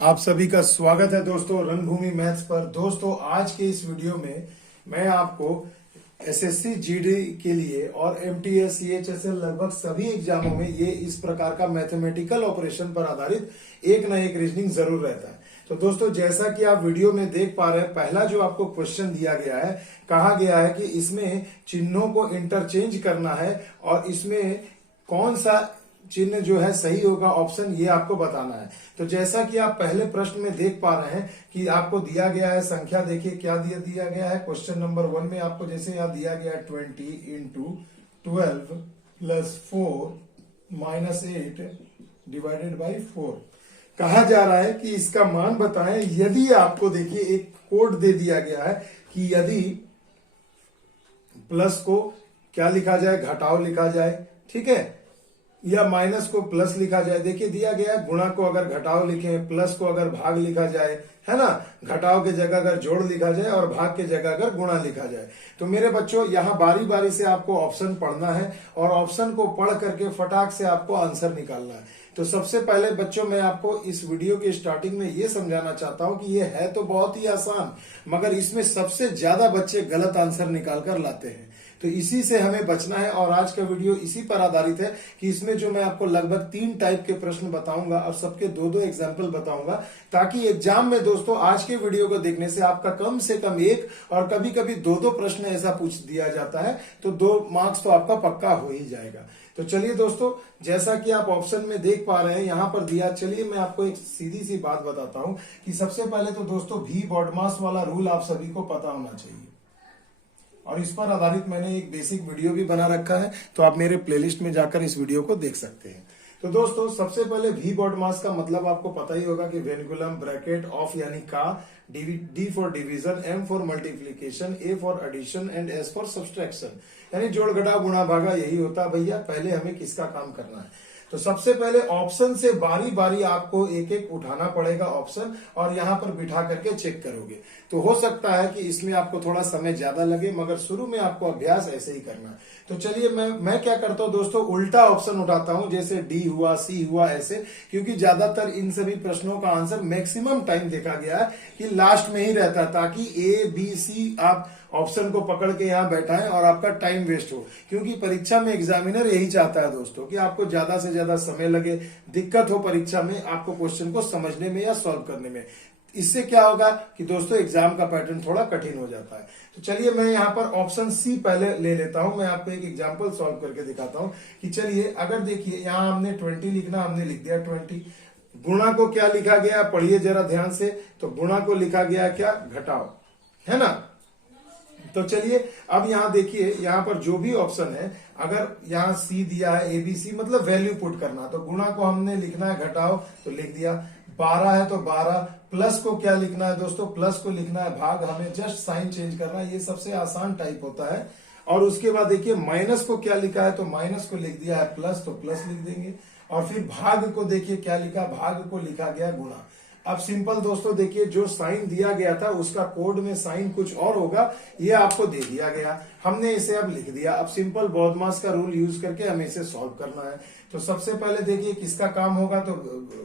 आप सभी का स्वागत है दोस्तों रणभूमि मैथ्स पर। दोस्तों आज के इस वीडियो में मैं आपको एसएससी जीडी के लिए और एमटीएस सीएचएसएल लगभग सभी एग्जामों में ये इस प्रकार का मैथमेटिकल ऑपरेशन पर आधारित एक ना एक रीजनिंग जरूर रहता है। तो दोस्तों जैसा कि आप वीडियो में देख पा रहे हैं, पहला जो आपको क्वेश्चन दिया गया है, कहा गया है कि इसमें चिन्हों को इंटरचेंज करना है और इसमें कौन सा चिन्ह जो है सही होगा ऑप्शन, ये आपको बताना है। तो जैसा कि आप पहले प्रश्न में देख पा रहे हैं कि आपको दिया गया है संख्या, देखिए क्या दिया गया है। क्वेश्चन नंबर 1 में आपको जैसे यहाँ दिया गया है 20 into 12 plus 4 minus 8 divided by 4। कहा जा रहा है कि इसका मान बताएं। यदि आपको देखिए एक कोड दे दिया गया है कि यदि प्लस को क्या लिखा जाए, घटाओ लिखा जाए, ठीक है, या माइनस को प्लस लिखा जाए। देखिए दिया गया है गुणा को अगर घटाओ लिखें, प्लस को अगर भाग लिखा जाए, है ना, घटाओ के जगह अगर जोड़ लिखा जाए और भाग के जगह अगर गुणा लिखा जाए। तो मेरे बच्चों यहाँ बारी बारी से आपको ऑप्शन पढ़ना है और ऑप्शन को पढ़ करके फटाक से आपको आंसर निकालना है। तो सबसे पहले बच्चों मैं आपको इस वीडियो के स्टार्टिंग में ये समझाना चाहता हूं कि ये है तो बहुत ही आसान, मगर इसमें सबसे ज्यादा बच्चे गलत आंसर निकाल कर लाते हैं। तो इसी से हमें बचना है और आज का वीडियो इसी पर आधारित है कि इसमें जो मैं आपको लगभग 3 टाइप के प्रश्न बताऊंगा और सबके 2-2 एग्जाम्पल बताऊंगा, ताकि एग्जाम में दोस्तों आज के वीडियो को देखने से आपका कम से कम 1 और कभी कभी 2-2 प्रश्न ऐसा पूछ दिया जाता है तो 2 मार्क्स तो आपका पक्का हो ही जाएगा। तो चलिए दोस्तों, जैसा कि आप ऑप्शन में देख पा रहे हैं यहां पर दिया, चलिए मैं आपको एक सीधी सी बात बताता हूं कि सबसे पहले तो दोस्तों भी बॉडमास वाला रूल आप सभी को पता होना चाहिए और इस पर आधारित मैंने एक बेसिक वीडियो भी बना रखा है, तो आप मेरे प्लेलिस्ट में जाकर इस वीडियो को देख सकते हैं। तो दोस्तों सबसे पहले वी बॉडमास का मतलब आपको पता ही होगा कि वेनिकुलम ब्रैकेट ऑफ यानी का, D for division, M for multiplication, A for addition and S for subtraction, यानी जोड़ घटाव गुणा भागा यही होता है भैया। पहले हमें किसका काम करना है, तो सबसे पहले ऑप्शन से बारी बारी आपको एक एक उठाना पड़ेगा ऑप्शन और यहां पर बिठा करके चेक करोगे। तो हो सकता है कि इसमें आपको थोड़ा समय ज्यादा लगे, मगर शुरू में आपको अभ्यास ऐसे ही करना है। तो चलिए मैं क्या करता हूं दोस्तों, उल्टा ऑप्शन उठाता हूं, जैसे डी हुआ, सी हुआ, ऐसे, क्योंकि ज्यादातर इन सभी प्रश्नों का आंसर मैक्सिमम टाइम देखा गया है कि लास्ट में ही रहता है, ताकि ए बी सी आप ऑप्शन को पकड़ के यहां बैठाएं और आपका टाइम वेस्ट हो। क्योंकि परीक्षा में एग्जामिनर यही चाहता है दोस्तों कि आपको ज्यादा से ज्यादा समय लगे, दिक्कत हो परीक्षा में आपको क्वेश्चन को समझने में या सॉल्व करने में। इससे क्या होगा कि दोस्तों एग्जाम का पैटर्न थोड़ा कठिन हो जाता है। तो चलिए मैं यहाँ पर ऑप्शन सी पहले ले लेता हूं। मैं आपको एक एग्जांपल सॉल्व करके दिखाता हूं कि चलिए अगर देखिए यहाँ हमने 20 लिखना, हमने लिख दिया 20। गुणा को क्या लिखा गया, पढ़िए जरा ध्यान से। तो गुणा को लिखा गया क्या, घटाओ, है ना। तो चलिए अब यहां देखिए, यहां पर जो भी ऑप्शन है, अगर यहां सी दिया है एबीसी मतलब वैल्यू पुट करना, तो गुणा को हमने लिखना है घटाओ, तो लिख दिया। 12 है तो 12। प्लस को क्या लिखना है दोस्तों, प्लस को लिखना है भाग, हमें जस्ट साइन चेंज करना है, ये सबसे आसान टाइप होता है। और उसके बाद देखिए माइनस को क्या लिखा है, तो माइनस को लिख दिया है प्लस, तो प्लस लिख देंगे। और फिर भाग को देखिए क्या लिखा, भाग को लिखा गया गुणा। अब सिंपल दोस्तों देखिए, जो साइन दिया गया था उसका कोड में साइन कुछ और होगा, ये आपको दे दिया गया, हमने इसे अब लिख दिया। अब सिंपल बॉडमास का रूल यूज करके हमें इसे सॉल्व करना है। तो सबसे पहले देखिए किसका काम होगा, तो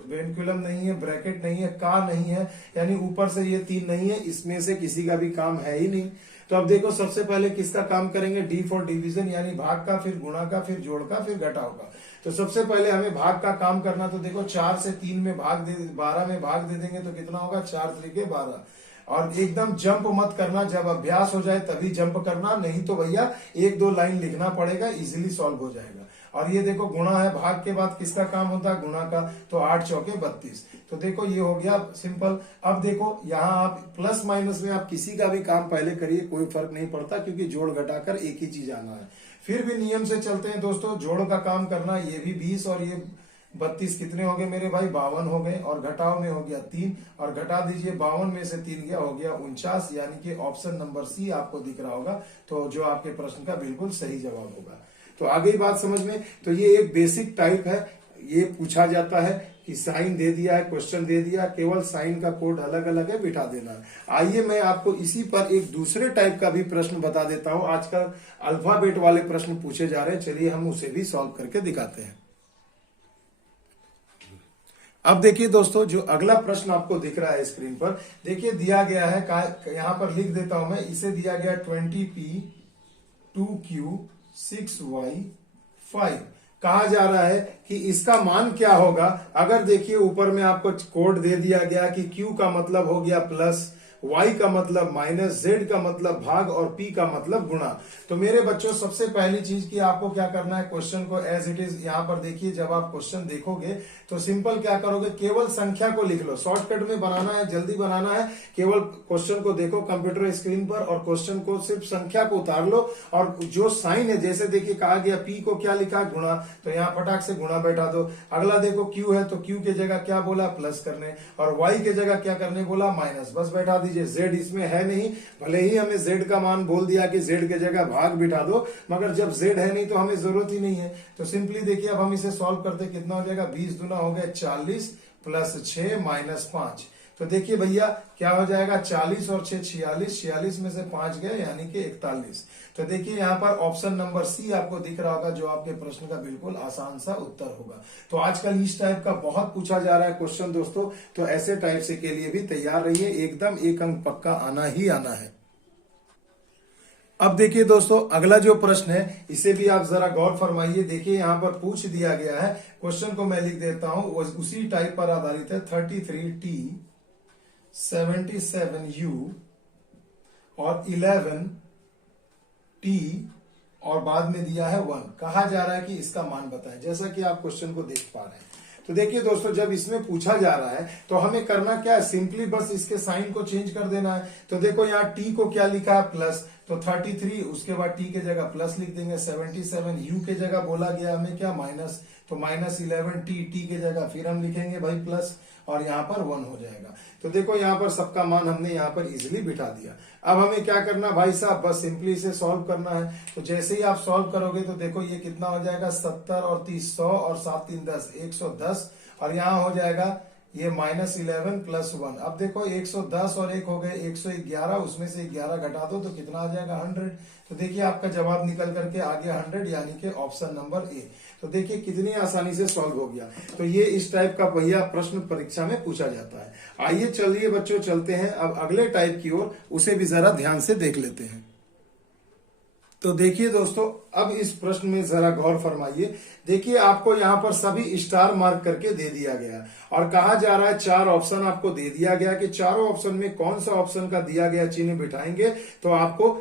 वेनिकुलम नहीं है, ब्रैकेट नहीं है, का नहीं है, यानी ऊपर से ये 3 नहीं है, इसमें से किसी का भी काम है ही नहीं। तो अब देखो सबसे पहले किसका काम करेंगे, डी फॉर डिवीजन यानी भाग का, फिर गुणा का, फिर जोड़ का, फिर घटाव का। तो सबसे पहले हमें भाग का काम करना, तो देखो 4 से 3 में भाग दे, 12 में भाग दे देंगे तो कितना होगा, 4 3 12। और एकदम जंप मत करना, जब अभ्यास हो जाए तभी जंप करना, नहीं तो भैया 1-2 लाइन लिखना पड़ेगा, इजीली सॉल्व हो जाएगा। और ये देखो गुणा है, भाग के बाद किसका काम होता है, गुणा का, तो 8 चौके 32। तो देखो ये हो गया सिंपल। अब देखो यहाँ आप प्लस माइनस में आप किसी का भी काम पहले करिए, कोई फर्क नहीं पड़ता, क्योंकि जोड़ घटाकर एक ही चीज आना है। फिर भी नियम से चलते हैं दोस्तों, जोड़ का काम करना, ये भी 20 और ये 32 कितने हो गए मेरे भाई, 52 हो गए। और घटाव में हो गया 3, और घटा दीजिए 52 में से 3 गया, हो गया 49, यानी कि ऑप्शन नंबर सी आपको दिख रहा होगा, तो जो आपके प्रश्न का बिल्कुल सही जवाब होगा। तो आ गई बात समझ में। तो ये एक बेसिक टाइप है, ये पूछा जाता है कि साइन दे दिया है, क्वेश्चन दे दिया, केवल साइन का कोड अलग अलग है, बिठा देना है। आइए मैं आपको इसी पर एक दूसरे टाइप का भी प्रश्न बता देता हूं। आजकल अल्फाबेट वाले प्रश्न पूछे जा रहे हैं, चलिए हम उसे भी सॉल्व करके दिखाते हैं। अब देखिए दोस्तों, जो अगला प्रश्न आपको दिख रहा है स्क्रीन पर, देखिए दिया गया है, यहां पर लिख देता हूं मैं, इसे दिया गया 20p 2q 6y 5। कहा जा रहा है कि इसका मान क्या होगा। अगर देखिए ऊपर में आपको कोड दे दिया गया कि q का मतलब हो गया प्लस, y का मतलब माइनस, z का मतलब भाग और p का मतलब गुणा। तो मेरे बच्चों सबसे पहली चीज कि आपको क्या करना है, क्वेश्चन को एज इट इज यहां पर देखिए, जब आप क्वेश्चन देखोगे तो सिंपल क्या करोगे, केवल संख्या को लिख लो। शॉर्टकट में बनाना है, जल्दी बनाना है, केवल क्वेश्चन को देखो कंप्यूटर स्क्रीन पर और क्वेश्चन को सिर्फ संख्या को उतार लो और जो साइन है, जैसे देखिए कहा गया p को क्या लिखा, गुणा, तो यहाँ फटाक से गुणा बैठा दो। अगला देखो q है, तो q के जगह क्या बोला, प्लस करने, और y के जगह क्या करने बोला, माइनस, बस बैठा दीजिए। z इसमें है नहीं, भले ही हमें z का मान बोल दिया कि z के जगह भाग बिठा दो, मगर जब z है नहीं तो हमें जरूरत ही नहीं है। तो सिंपली देखिए अब हम इसे सॉल्व करते, कितना हो जाएगा, 20 दूना हो गया 40 प्लस 6 माइनस 5। तो देखिए भैया क्या हो जाएगा, 40 और 6 46, 46 में से 5 गए यानी कि 41। तो देखिए यहाँ पर ऑप्शन नंबर सी आपको दिख रहा होगा, जो आपके प्रश्न का बिल्कुल आसान सा उत्तर होगा। तो आजकल इस टाइप का बहुत पूछा जा रहा है क्वेश्चन दोस्तों, तो ऐसे टाइप से के लिए भी तैयार रहिए, एकदम एक अंक पक्का आना ही आना है। अब देखिए दोस्तों, अगला जो प्रश्न है इसे भी आप जरा गौर फरमाइए। देखिए यहाँ पर पूछ दिया गया है, क्वेश्चन को मैं लिख देता हूं, उसी टाइप पर आधारित है। 33t 77u और 11t और बाद में दिया है 1। कहा जा रहा है कि इसका मान बताएं, जैसा कि आप क्वेश्चन को देख पा रहे हैं। तो देखिए दोस्तों, जब इसमें पूछा जा रहा है तो हमें करना क्या है, सिंपली बस इसके साइन को चेंज कर देना है। तो देखो यहाँ t को क्या लिखा है, प्लस, तो 33, उसके बाद t के जगह प्लस लिख देंगे। 77 u के जगह बोला गया हमें क्या, माइनस, तो माइनस 11t, t के जगह फिर हम लिखेंगे भाई प्लस, और यहाँ पर 1 हो जाएगा। तो देखो यहाँ पर सबका मान हमने यहाँ पर इजिली बिठा दिया। अब हमें क्या करना भाई साहब, बस सिंपली इसे सॉल्व करना है। तो जैसे ही आप सॉल्व करोगे तो देखो ये कितना हो जाएगा, 70 और 30 100 और 7 3 10 110, और यहाँ हो जाएगा ये माइनस 11 प्लस 1। अब देखो 110 और 1 हो गए 111, उसमें से 11 घटा दो तो कितना आ जाएगा, 100। तो देखिए आपका जवाब निकल करके आ गया 100, यानी कि ऑप्शन नंबर ए। तो देखिए कितनी आसानी से सॉल्व हो गया। तो ये इस टाइप का भैया प्रश्न परीक्षा में पूछा जाता है। आइए चलिए बच्चों चलते हैं अब अगले टाइप की ओर, उसे भी जरा ध्यान से देख लेते हैं। तो देखिए दोस्तों, अब इस प्रश्न में जरा गौर फरमाइए। देखिए आपको यहाँ पर सभी स्टार मार्क करके दे दिया गया और कहा जा रहा है 4 ऑप्शन आपको दे दिया गया कि चारों ऑप्शन में कौन सा ऑप्शन का दिया गया चिन्ह बिठाएंगे तो आपको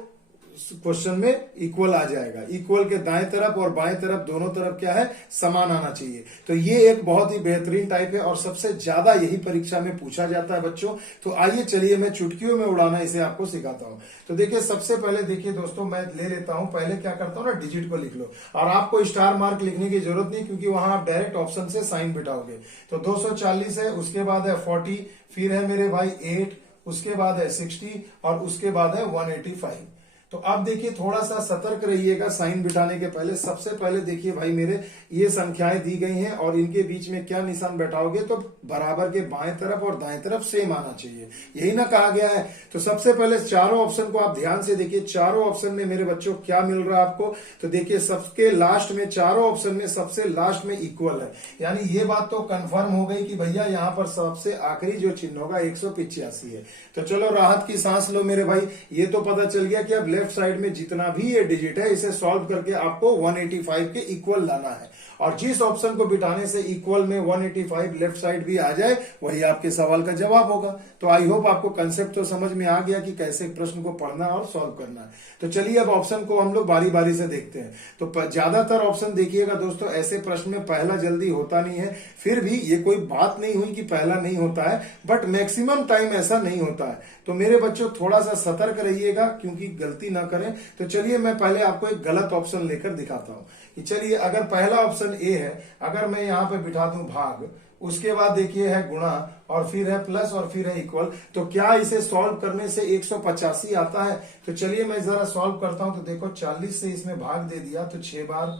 क्वेश्चन में इक्वल आ जाएगा। इक्वल के दाएं तरफ और बाएं तरफ दोनों तरफ क्या है, समान आना चाहिए। तो ये एक बहुत ही बेहतरीन टाइप है और सबसे ज्यादा यही परीक्षा में पूछा जाता है बच्चों। तो आइए चलिए मैं चुटकियों में उड़ाना इसे आपको सिखाता हूं। तो देखिए सबसे पहले देखिए दोस्तों, मैं ले लेता हूं, पहले क्या करता हूं ना, डिजिट को लिख लो और आपको स्टार मार्क लिखने की जरूरत नहीं, क्योंकि वहां आप डायरेक्ट ऑप्शन से साइन बिठाओगे। तो 240 है, उसके बाद है 40, फिर है मेरे भाई 8, उसके बाद है 60 और उसके बाद है 185। तो अब देखिए थोड़ा सा सतर्क रहिएगा साइन बिठाने के पहले। सबसे पहले देखिए भाई मेरे ये संख्याएं दी गई हैं और इनके बीच में क्या निशान बैठाओगे तो बराबर के बाएं तरफ और दाएं तरफ सेम आना चाहिए, यही ना कहा गया है। तो सबसे पहले चारों ऑप्शन को आप ध्यान से देखिए। चारों ऑप्शन में मेरे बच्चों क्या मिल रहा है आपको, तो देखिए सबके लास्ट में, चारों ऑप्शन में सबसे लास्ट में इक्वल है, यानी ये बात तो कंफर्म हो गई कि भैया यहाँ पर सबसे आखिरी जो चिन्ह होगा 185 है। तो चलो राहत की सांस लो मेरे भाई, ये तो पता चल गया कि अब लेफ्ट साइड में जितना भी ये डिजिट है इसे सॉल्व करके आपको 185 के इक्वल लाना है, और जिस ऑप्शन को बिठाने से इक्वल में 185 लेफ्ट साइड भी आ जाए वही आपके सवाल का जवाब होगा। तो आई होप आपको कंसेप्ट तो समझ में आ गया कि कैसे प्रश्न को पढ़ना और सॉल्व करना है। तो चलिए अब ऑप्शन को हम लोग बारी बारी से देखते हैं। तो ज्यादातर ऑप्शन देखिएगा दोस्तों, ऐसे प्रश्न में पहला जल्दी होता नहीं है, फिर भी ये कोई बात नहीं हुई कि पहला नहीं होता है, बट मैक्सिमम टाइम ऐसा नहीं होता है। तो मेरे बच्चों थोड़ा सा सतर्क रहिएगा क्योंकि गलती ना करें। तो चलिए मैं पहले आपको एक गलत ऑप्शन लेकर दिखाता हूं कि चलिए अगर पहला ऑप्शन ए है, अगर मैं यहां पे बिठा दूं भाग, उसके बाद देखिए है गुणा और फिर है प्लस और फिर है इक्वल, तो क्या इसे सॉल्व करने से 185 आता है? तो चलिए मैं जरा सॉल्व करता हूं। तो देखो 40 से इसमें भाग दे दिया तो 6 बार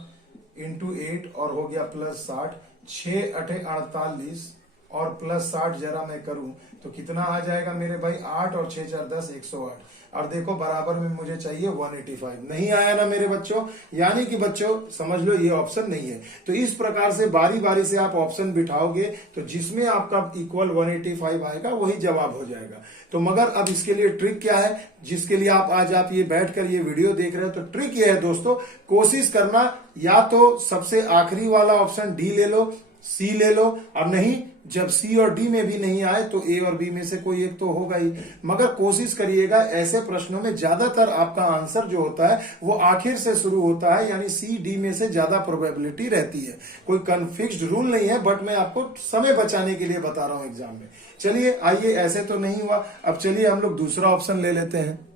इंटू 8 और हो गया प्लस 60, 6 8 48 और प्लस 60 जरा मैं करूं तो कितना आ जाएगा मेरे भाई, 8 और 6 4 10, 108। और देखो बराबर में मुझे चाहिए 185। नहीं आया ना मेरे बच्चों, यानी कि बच्चों समझ लो ये ऑप्शन नहीं है। तो इस प्रकार से बारी बारी से आप ऑप्शन बिठाओगे तो जिसमें आपका इक्वल 185 आएगा वही जवाब हो जाएगा। तो मगर अब इसके लिए ट्रिक क्या है, जिसके लिए आज आप ये बैठकर ये वीडियो देख रहे हो, तो ट्रिक ये है दोस्तों, कोशिश करना या तो सबसे आखिरी वाला ऑप्शन डी ले लो, सी ले लो, और नहीं जब सी और डी में भी नहीं आए तो ए और बी में से कोई एक तो होगा ही। मगर कोशिश करिएगा ऐसे प्रश्नों में ज्यादातर आपका आंसर जो होता है वो आखिर से शुरू होता है, यानी सी डी में से ज्यादा प्रोबेबिलिटी रहती है। कोई कन्फिक्स्ड रूल नहीं है, बट मैं आपको समय बचाने के लिए बता रहा हूं एग्जाम में। चलिए आइए, ऐसे तो नहीं हुआ, अब चलिए हम लोग दूसरा ऑप्शन ले लेते हैं।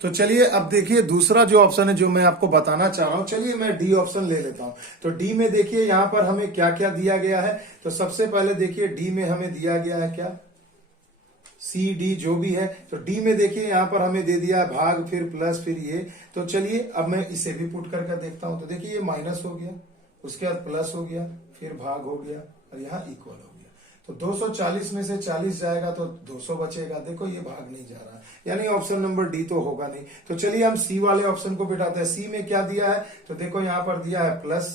तो चलिए अब देखिए दूसरा जो ऑप्शन है जो मैं आपको बताना चाह रहा हूं, चलिए मैं डी ऑप्शन ले लेता हूं। तो डी में देखिए यहां पर हमें क्या क्या दिया गया है। तो सबसे पहले देखिए डी में हमें दिया गया है क्या, सी डी जो भी है। तो डी में देखिए यहां पर हमें दे दिया भाग, फिर प्लस, फिर ये। तो चलिए अब मैं इसे भी पुट करके देखता हूं। तो देखिए ये माइनस हो गया, उसके बाद प्लस हो गया, फिर भाग हो गया, और यहाँ इक्वल हो गया। तो 240 में से 40 जाएगा तो 200 बचेगा। देखो ये भाग नहीं जा रहा, यानी ऑप्शन नंबर डी तो होगा नहीं। तो चलिए हम सी वाले ऑप्शन को बिठाते हैं। सी में क्या दिया है, तो देखो यहाँ पर दिया है प्लस,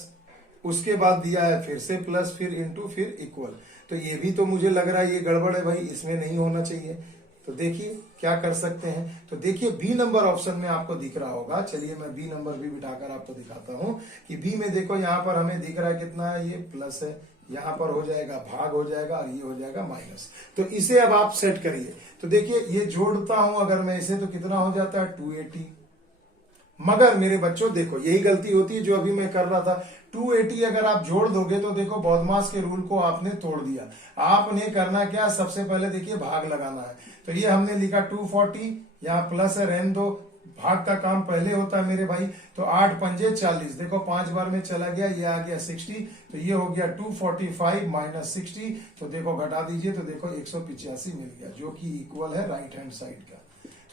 उसके बाद दिया है फिर से प्लस, फिर इंटू, फिर इक्वल। तो ये भी तो मुझे लग रहा है ये गड़बड़ है भाई, इसमें नहीं होना चाहिए। तो देखिए क्या कर सकते हैं। तो देखिए बी नंबर ऑप्शन में आपको दिख रहा होगा, चलिए मैं बी नंबर भी बिठाकर आपको दिखाता हूं कि बी में देखो यहाँ पर हमें दिख रहा है कितना है, ये प्लस है, यहां पर हो जाएगा भाग हो जाएगा, और ये हो जाएगा माइनस। तो इसे अब आप सेट करिए। तो देखिए ये जोड़ता हूं अगर मैं इसे, तो कितना हो जाता है 280। मगर मेरे बच्चों देखो यही गलती होती है जो अभी मैं कर रहा था। 280 अगर आप जोड़ दोगे तो देखो बॉडमास के रूल को आपने तोड़ दिया। आपने करना क्या, सबसे पहले देखिए भाग लगाना है। तो ये हमने लिखा 240, यहाँ प्लस है, रहने दो, भाग का काम पहले होता है मेरे भाई। तो 8 पंजे 40, देखो 5 बार में चला गया, ये आ गया 60। तो ये हो गया 245 माइनस 60। तो देखो घटा दीजिए तो देखो 185 मिल गया, जो कि इक्वल है राइट हैंड साइड का।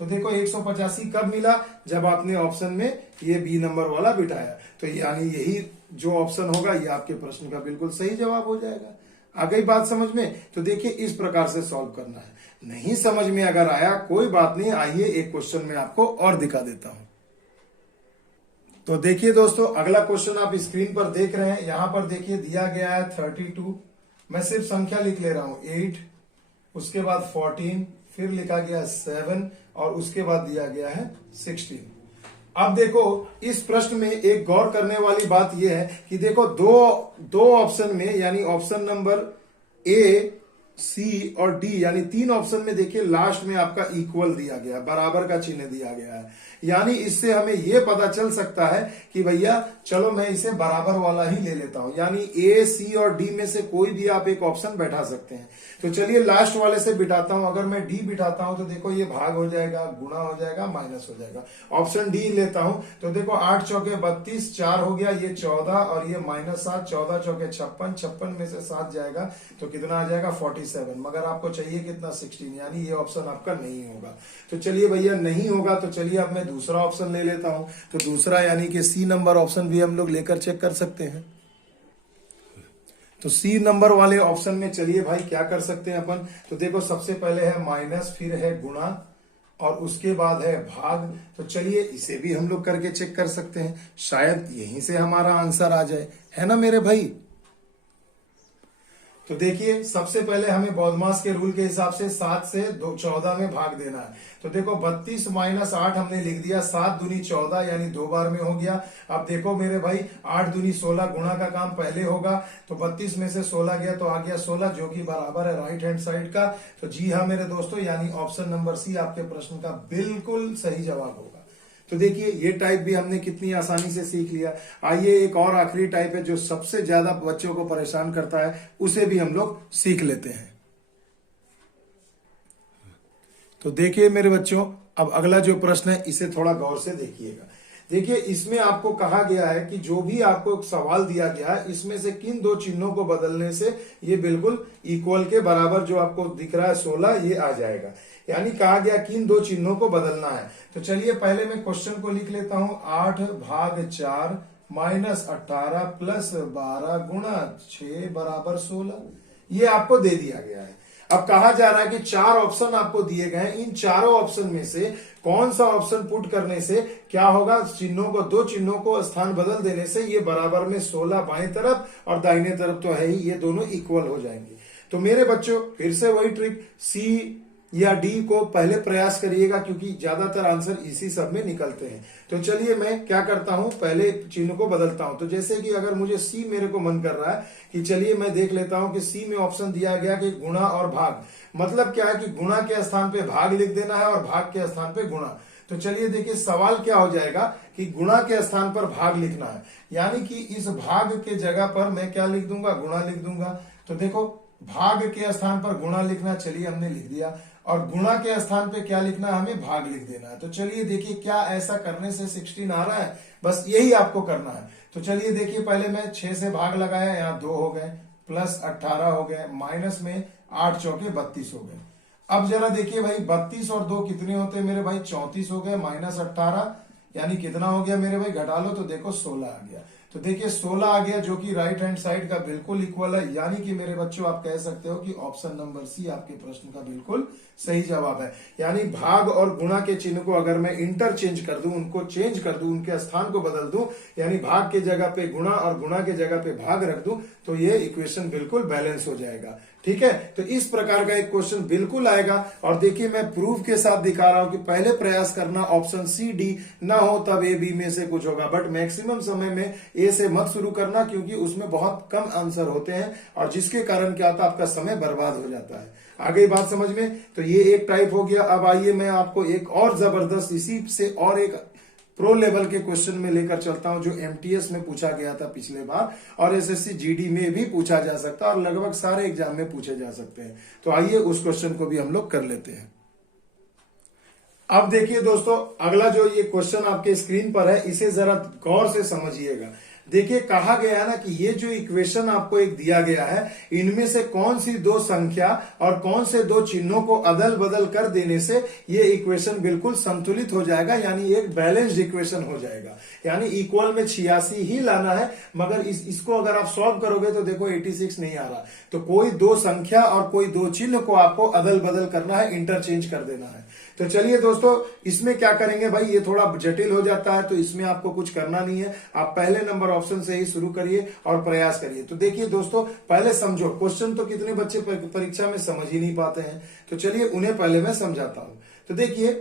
तो देखो 185 कब मिला, जब आपने ऑप्शन में ये बी नंबर वाला बिठाया। तो यानी यही जो ऑप्शन होगा ये आपके प्रश्न का बिल्कुल सही जवाब हो जाएगा। आ गई बात समझ में। तो देखिए इस प्रकार से सॉल्व करना है। नहीं समझ में अगर आया कोई बात नहीं, आइए एक क्वेश्चन में आपको और दिखा देता हूं। तो देखिए दोस्तों अगला क्वेश्चन आप स्क्रीन पर देख रहे हैं, यहां पर देखिए दिया गया है 32। मैं सिर्फ संख्या लिख ले रहा हूं, 8, उसके बाद 14, फिर लिखा गया 7, और उसके बाद दिया गया है 16। अब देखो इस प्रश्न में एक गौर करने वाली बात यह है कि देखो दो ऑप्शन में, यानी ऑप्शन नंबर ए, सी और डी, यानी 3 ऑप्शन में देखिए लास्ट में आपका इक्वल दिया गया, बराबर का चिन्ह दिया गया है। यानी इससे हमें यह पता चल सकता है कि भैया चलो मैं इसे बराबर वाला ही ले लेता हूं, यानी ए, सी और डी में से कोई भी आप एक ऑप्शन बैठा सकते हैं। तो चलिए लास्ट वाले से बिठाता हूं। अगर मैं डी बिठाता हूं तो देखो ये भाग हो जाएगा, गुणा हो जाएगा, माइनस हो जाएगा। ऑप्शन डी लेता हूं तो देखो 8 चौके 32, 4 हो गया, ये 14 और ये -7, 14 चौके 56, 56 में से 7 जाएगा तो कितना आ जाएगा 47। मगर आपको चाहिए कितना 16, यानी ये ऑप्शन आपका नहीं होगा। तो चलिए भैया नहीं होगा, तो चलिए अब मैं दूसरा ऑप्शन ले लेता हूं। तो दूसरा यानी कि सी नंबर ऑप्शन भी हम लोग लेकर चेक कर सकते हैं। तो सी नंबर वाले ऑप्शन में चलिए भाई क्या कर सकते हैं अपन। तो देखो सबसे पहले है माइनस, फिर है गुणा, और उसके बाद है भाग। तो चलिए इसे भी हम लोग करके चेक कर सकते हैं, शायद यहीं से हमारा आंसर आ जाए, है ना मेरे भाई। तो देखिए सबसे पहले हमें बॉडमास के रूल के हिसाब से 7 से 14 में भाग देना है। तो देखो 32 माइनस 8 हमने लिख दिया, 7 दूनी 14 यानी 2 बार में हो गया। अब देखो मेरे भाई 8 दूनी 16, गुणा का काम पहले होगा। तो 32 में से 16 गया तो आ गया 16, जो कि बराबर है राइट हैंड साइड का। तो जी हाँ मेरे दोस्तों, यानी ऑप्शन नंबर सी आपके प्रश्न का बिल्कुल सही जवाब होगा। तो देखिए ये टाइप भी हमने कितनी आसानी से सीख लिया। आइए एक और आखिरी टाइप है जो सबसे ज्यादा बच्चों को परेशान करता है, उसे भी हम लोग सीख लेते हैं। तो देखिए मेरे बच्चों, अब अगला जो प्रश्न है इसे थोड़ा गौर से देखिएगा। देखिए इसमें आपको कहा गया है कि जो भी आपको सवाल दिया गया है इसमें से किन 2 चिन्हों को बदलने से ये बिल्कुल इक्वल के बराबर जो आपको दिख रहा है 16 ये आ जाएगा। यानी कहा गया किन 2 चिन्हों को बदलना है। तो चलिए पहले मैं क्वेश्चन को लिख लेता हूं, 8 भाग 4 माइनस 18 प्लस 12 गुणा 6 बराबर 16। ये आपको दे दिया गया है। अब कहा जा रहा है कि 4 ऑप्शन आपको दिए गए हैं, इन चारों ऑप्शन में से कौन सा ऑप्शन पुट करने से क्या होगा, चिन्हों को, 2 चिन्हों को स्थान बदल देने से ये बराबर में 16 बाएं तरफ और दाहिने तरफ तो है ही, ये दोनों इक्वल हो जाएंगे। तो मेरे बच्चों फिर से वही ट्रिक, सी या डी को पहले प्रयास करिएगा क्योंकि ज्यादातर आंसर इसी सब में निकलते हैं। तो चलिए मैं क्या करता हूं, पहले चिन्ह को बदलता हूं। तो जैसे कि अगर मुझे सी मेरे को मन कर रहा है कि चलिए मैं देख लेता हूं कि सी में ऑप्शन दिया गया कि गुणा और भाग, मतलब क्या है कि गुणा के स्थान पे भाग लिख देना है और भाग के स्थान पे गुणा। तो चलिए देखिए सवाल क्या हो जाएगा कि गुणा के स्थान पर भाग लिखना है, यानी कि इस भाग के जगह पर मैं क्या लिख दूंगा, गुणा लिख दूंगा। तो देखो भाग के स्थान पर गुणा लिखना, चलिए हमने लिख दिया, और गुणा के स्थान पे क्या लिखना है, हमें भाग लिख देना है। तो चलिए देखिए क्या ऐसा करने से 16 आ रहा है, बस यही आपको करना है। तो चलिए देखिए पहले मैं 6 से भाग लगाया, यहाँ 2 हो गए, प्लस 18 हो गए, माइनस में 8 चौके 32 हो गए। अब जरा देखिए भाई 32 और 2 कितने होते हैं मेरे भाई, 34 हो गए, माइनस 18 यानी कितना हो गया मेरे भाई, घटा लो तो देखो 16 आ गया। तो देखिए 16 आ गया जो कि राइट हैंड साइड का बिल्कुल इक्वल है, यानी कि मेरे बच्चों आप कह सकते हो कि ऑप्शन नंबर सी आपके प्रश्न का बिल्कुल सही जवाब है। यानी भाग और गुणा के चिन्ह को अगर मैं इंटरचेंज कर दूं, उनको चेंज कर दूं, उनके स्थान को बदल दूं, यानी भाग के जगह पे गुणा और गुणा के जगह पे भाग रख दूं, तो ये इक्वेशन बिल्कुल बैलेंस हो जाएगा। ठीक है, तो इस प्रकार का एक क्वेश्चन बिल्कुल आएगा। और देखिए मैं प्रूफ के साथ दिखा रहा हूं कि पहले प्रयास करना ऑप्शन सी डी ना हो तब ए बी में से कुछ होगा, बट मैक्सिमम समय में ए से मत शुरू करना क्योंकि उसमें बहुत कम आंसर होते हैं और जिसके कारण क्या होता है आपका समय बर्बाद हो जाता है। आ गई बात समझ में? तो ये एक टाइप हो गया। अब आइए मैं आपको एक और जबरदस्त इसी से और एक प्रो लेवल के क्वेश्चन में लेकर चलता हूं जो एमटीएस में पूछा गया था पिछले बार और एसएससी जीडी में भी पूछा जा सकता है और लगभग सारे एग्जाम में पूछे जा सकते हैं। तो आइए उस क्वेश्चन को भी हम लोग कर लेते हैं। अब देखिए दोस्तों, अगला जो ये क्वेश्चन आपके स्क्रीन पर है इसे जरा गौर से समझिएगा। देखिए कहा गया है ना कि ये जो इक्वेशन आपको एक दिया गया है, इनमें से कौन सी 2 संख्या और कौन से 2 चिन्हों को अदल बदल कर देने से ये इक्वेशन बिल्कुल संतुलित हो जाएगा, यानी एक बैलेंस्ड इक्वेशन हो जाएगा। यानी इक्वल में 86 ही लाना है, मगर इसको अगर आप सॉल्व करोगे तो देखो 86 नहीं आ रहा। तो कोई 2 संख्या और कोई 2 चिन्ह को आपको अदल बदल करना है, इंटरचेंज कर देना है। तो चलिए दोस्तों, इसमें क्या करेंगे भाई, ये थोड़ा जटिल हो जाता है, तो इसमें आपको कुछ करना नहीं है। आप पहले नंबर ऑप्शन से ही शुरू करिए और प्रयास करिए। तो देखिए दोस्तों, पहले समझो क्वेश्चन, तो कितने बच्चे परीक्षा में समझ ही नहीं पाते हैं, तो चलिए उन्हें पहले मैं समझाता हूं। तो देखिए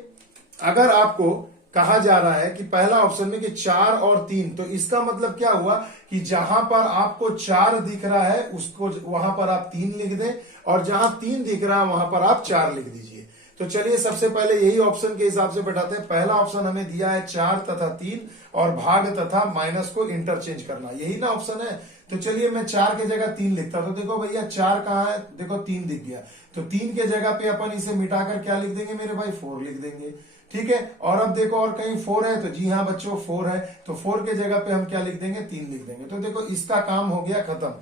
अगर आपको कहा जा रहा है कि पहला ऑप्शन में कि 4 और 3, तो इसका मतलब क्या हुआ कि जहां पर आपको 4 दिख रहा है उसको वहां पर आप 3 लिख दें और जहां 3 दिख रहा है वहां पर आप 4 लिख दीजिए। तो चलिए सबसे पहले यही ऑप्शन के हिसाब से बैठाते हैं। पहला ऑप्शन हमें दिया है 4 तथा 3 और भाग तथा माइनस को इंटरचेंज करना, यही ना ऑप्शन है। तो चलिए मैं 4 के जगह 3 लिखता, तो देखो भैया 4 कहाँ है, देखो 3 दिख गया। तो 3 के जगह पे अपन इसे मिटाकर क्या लिख देंगे मेरे भाई, 4 लिख देंगे। ठीक है, और अब देखो और कहीं 4 है, तो जी हाँ बच्चों 4 है, तो 4 के जगह पे हम क्या लिख देंगे, 3 लिख देंगे। तो देखो इसका काम हो गया खत्म।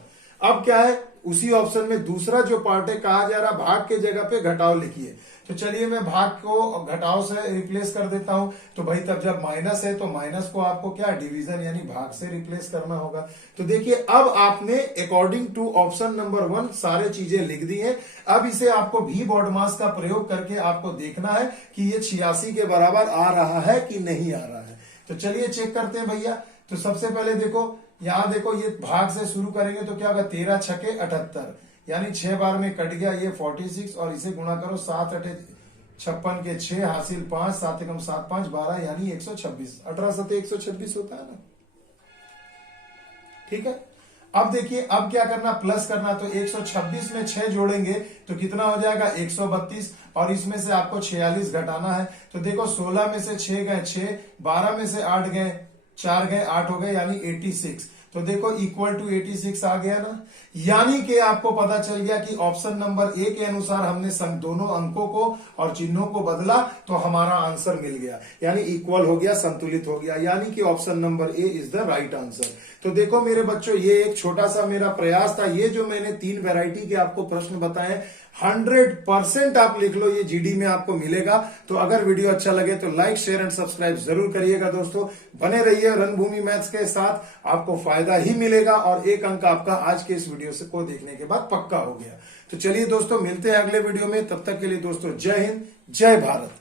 अब क्या है, उसी ऑप्शन में दूसरा जो पार्ट है, कहा जा रहा भाग के जगह पे घटाव लिखिए। तो चलिए मैं भाग को घटाव से रिप्लेस कर देता हूं। तो भाई तब जब माइनस है तो माइनस को आपको क्या डिवीजन यानी भाग से रिप्लेस करना होगा। तो देखिए अब आपने अकॉर्डिंग टू ऑप्शन नंबर 1 सारे चीजें लिख दी हैं। अब इसे आपको भी बॉडमास का प्रयोग करके आपको देखना है कि ये 86 के बराबर आ रहा है कि नहीं आ रहा है। तो चलिए चेक करते हैं भैया। तो सबसे पहले देखो, यहां देखो ये भाग से शुरू करेंगे तो क्या होगा, 13 छके 78 यानी 6 बार में कट गया ये 46 और इसे गुणा करो 7 8 56 के 6 हासिल 5 7 एकम 7 5 12 यानी 126। 18 7 126 होता है ना। ठीक है, अब देखिए अब क्या करना, प्लस करना। तो 126 में 6 जोड़ेंगे तो कितना हो जाएगा 132 और इसमें से आपको 46 घटाना है। तो देखो 16 में से 6 गए 6, 12 में से 8 गए 4 गए 8 हो गए यानी 86। तो देखो इक्वल टू 86 आ गया ना। यानी कि आपको पता चल गया कि ऑप्शन नंबर ए के अनुसार हमने दोनों अंकों को और चिन्हों को बदला तो हमारा आंसर मिल गया, यानी इक्वल हो गया, संतुलित हो गया, यानी कि option number A is the right answer. तो देखो मेरे बच्चों, ये एक छोटा सा मेरा प्रयास था। ये जो मैंने 3 वैरायटी के आपको प्रश्न बताए, 100% आप लिख लो, ये जीडी में आपको मिलेगा। तो अगर वीडियो अच्छा लगे तो लाइक शेयर एंड सब्सक्राइब जरूर करिएगा दोस्तों। बने रहिए रणभूमि मैथ्स के साथ, आपको फायदा ही मिलेगा और एक अंक आपका आज के इस वीडियो से को देखने के बाद पक्का हो गया। तो चलिए दोस्तों, मिलते हैं अगले वीडियो में। तब तक के लिए दोस्तों जय हिंद, जय भारत।